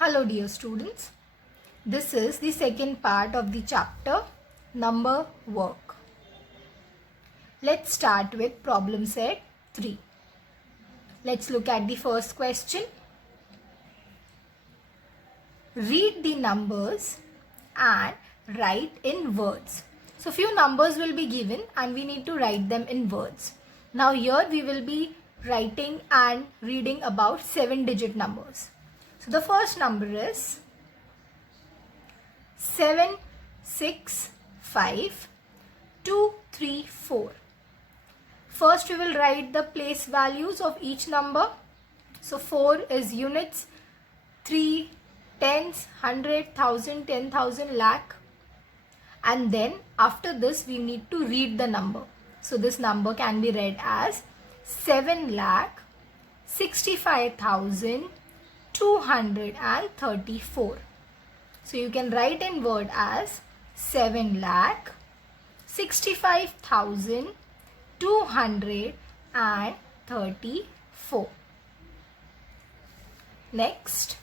Hello dear students, this is the second part of the chapter number work. Let's start with problem set 3. Let's look at the first question. Read the numbers and write in words. So few numbers will be given and we need to write them in words. Now here we will be writing and reading about 7-digit numbers. So the first number is 7, 6, 5, 2, 3, 4. First we will write the place values of each number. So 4 is units, 3 tens, 100, 1000, 10,000, lakh. And then after this we need to read the number. So this number can be read as 7,65,234. So you can write in word as 7,65,234. Next,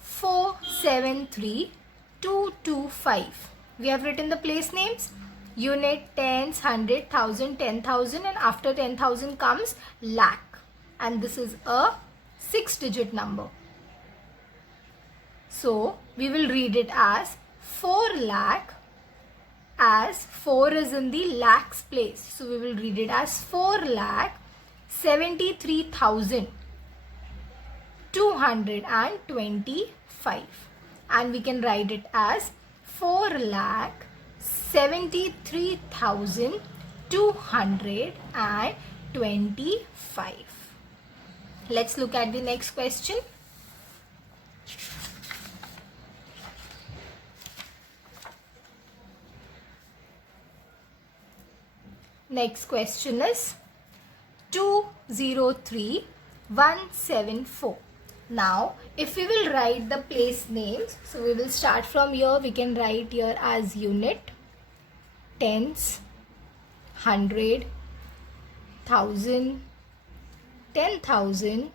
473,225. We have written the place names, unit, tens, 100, 1000, 10,000, and after 10,000 comes lakh, and this is a 6-digit number. So we will read it as 4 lakh, as 4 is in the lakhs place. So we will read it as 4,73,225, and we can write it as 4,73,225. Let's look at the next question. Next question is 203,174. Now if we will write the place names, so we will start from here. We can write here as unit, tens, 100, 1000, 10,000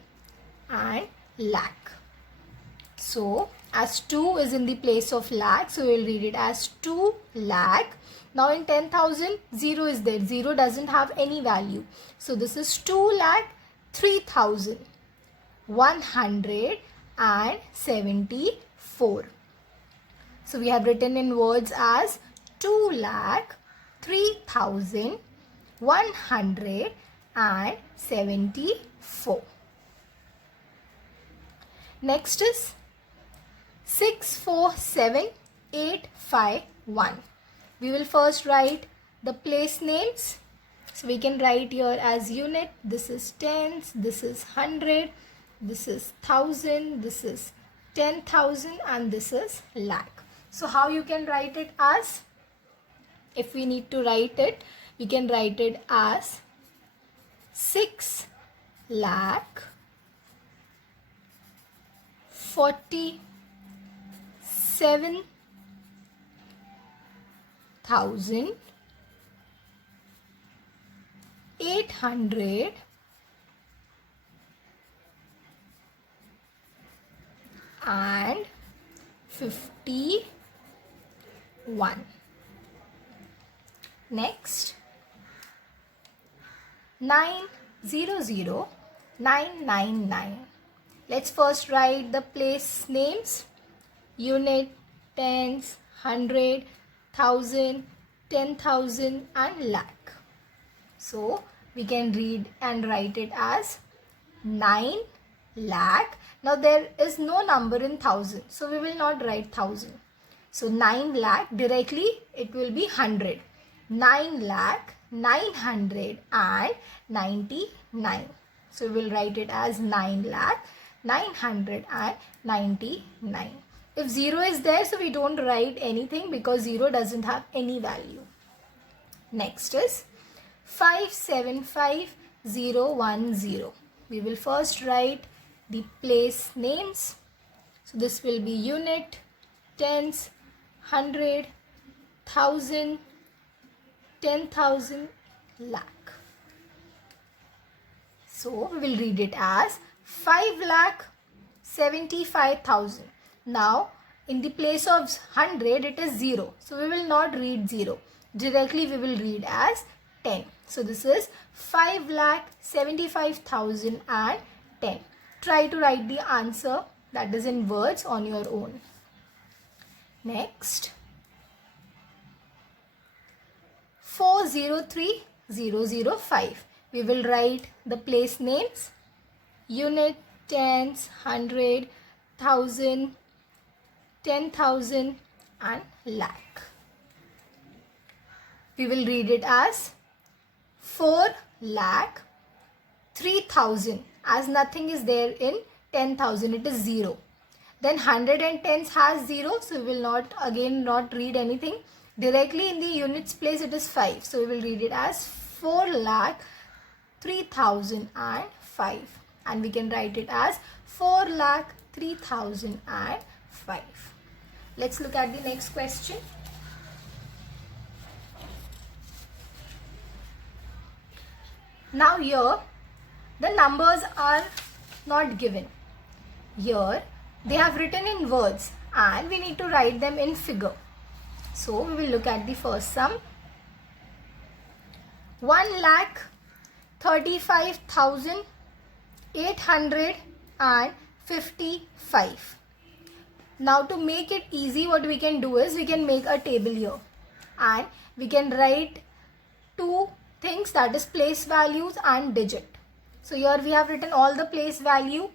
and lakh. So as 2 is in the place of lakh, so we will read it as 2 lakh. Now in 10,000, 0 is there. 0 doesn't have any value. So this is 2,03,174. So we have written in words as 2,03,174. Next is 647,851. We will first write the place names. So we can write here as unit, this is tens, this is 100, this is 1000, this is 10,000 and this is lakh. So how you can write it as? If we need to write it, we can write it as 6 lakh 47,851. Next, 900,999. Let's first write the place names, unit, tens, 100, 1000, 10,000 and lakh. So we can read and write it as 9 lakh. Now there is no number in 1000, so we will not write 1000. So 9 lakh, directly it will be 100. 9 lakh 999. So we will write it as 9 lakh 999. If 0 is there, so we don't write anything because 0 doesn't have any value. Next is 575,010. We will first write the place names. So this will be unit, tens, 100, 1000, 10,000, lakh. So we will read it as 5,75,000. Now in the place of 100 it is 0. So we will not read 0. Directly we will read as 10. So this is 5,75,010. Try to write the answer that is in words on your own. Next, 403,005. We will write the place names, unit, tens, 100, 1000, 10,000 and lakh. We will read it as 4,03,000. As nothing is there in 10,000, it is 0. Then 100 and tens has 0, so we will not read anything. Directly in the units place it is 5. So we will read it as 4,03,005. And we can write it as 4,03,005. Let's look at the next question. Now here the numbers are not given. Here they have written in words and we need to write them in figure. So we will look at the first sum. 1,35,855. Now to make it easy, what we can do is we can make a table here and we can write two things, that is place values and digit. So here we have written all the place value,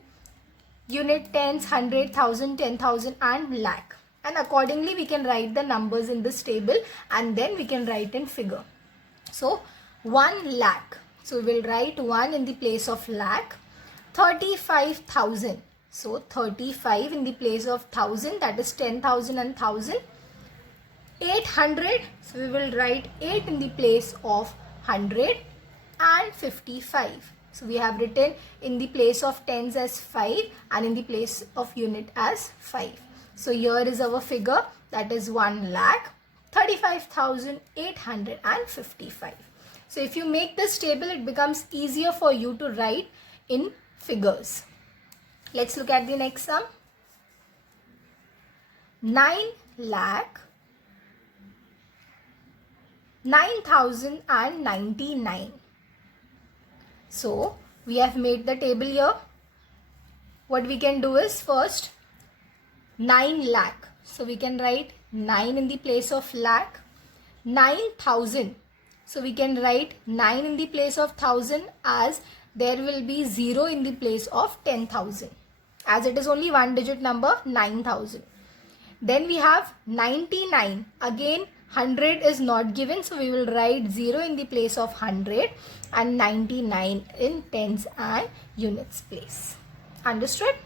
unit, tens, 100, 1000, 10,000 and lakh. And accordingly we can write the numbers in this table and then we can write in figure. So 1 lakh. So we will write 1 in the place of lakh. 35,000. So 35 in the place of 1000, that is 10,000 and 1000. 800. So we will write 8 in the place of 100 and 55. So we have written in the place of tens as 5 and in the place of unit as 5. So here is our figure, that is 1,35,855. So if you make this table, it becomes easier for you to write in figures. Let's look at the next sum. 9,09,099. So we have made the table here. What we can do is first 9 lakh. So we can write 9 in the place of lakh. 9,000. So we can write 9 in the place of 1000 as there will be 0 in the place of 10,000. As it is only one digit number, 9,000. Then we have 99. Again 100 is not given, so we will write 0 in the place of 100 and 99 in tens and units place. Understood?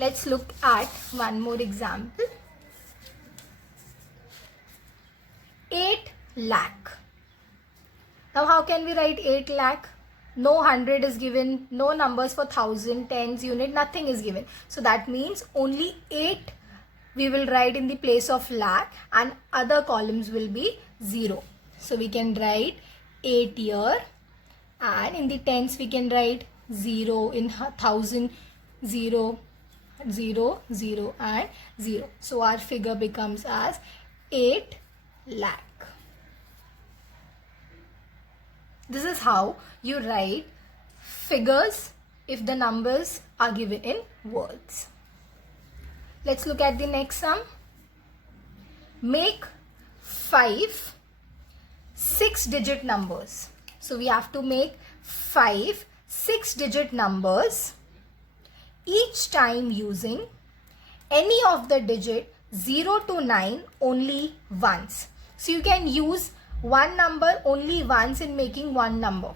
Let's look at one more example. 8 lakh. Now how can we write 8 lakh? No 100 is given, no numbers for 1000, tens, unit, nothing is given. So that means only 8 we will write in the place of lakh and other columns will be 0. So we can write 8 here and in the tens we can write 0, in 1000 0, 0, 0 and 0. So our figure becomes as 8 lakh. This is how you write figures if the numbers are given in words. Let's look at the next sum. Make 5 6-digit numbers. So we have to make 5 6-digit numbers each time using any of the digit 0 to 9 only once. So you can use one number only once in making one number.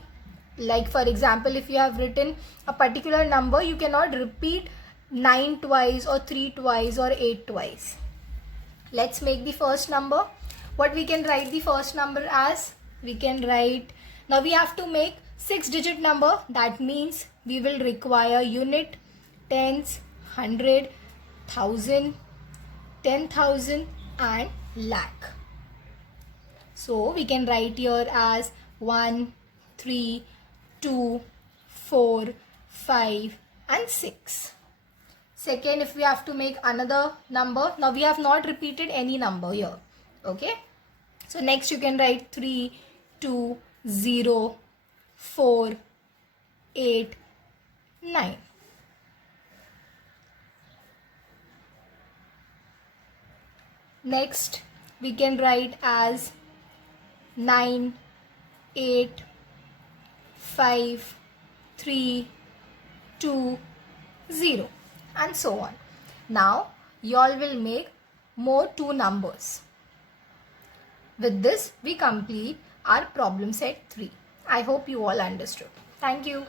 Like for example, if you have written a particular number, you cannot repeat 9 twice or 3 twice or 8 twice. Let's make the first number. What we can write the first number as? We can write, now we have to make 6-digit number. That means we will require unit, tens, 100, 1000, 10,000 and lakh. So we can write here as 1, 3, 2, 4, 5 and 6. Second, if we have to make another number, now we have not repeated any number here. Okay. So next you can write 3, 2, 0, 4, 8, 9. Next we can write as 9, 8, 5, 3, 2, 0 and so on. Now you all will make more 2 numbers. With this we complete our problem set 3. I hope you all understood. Thank you.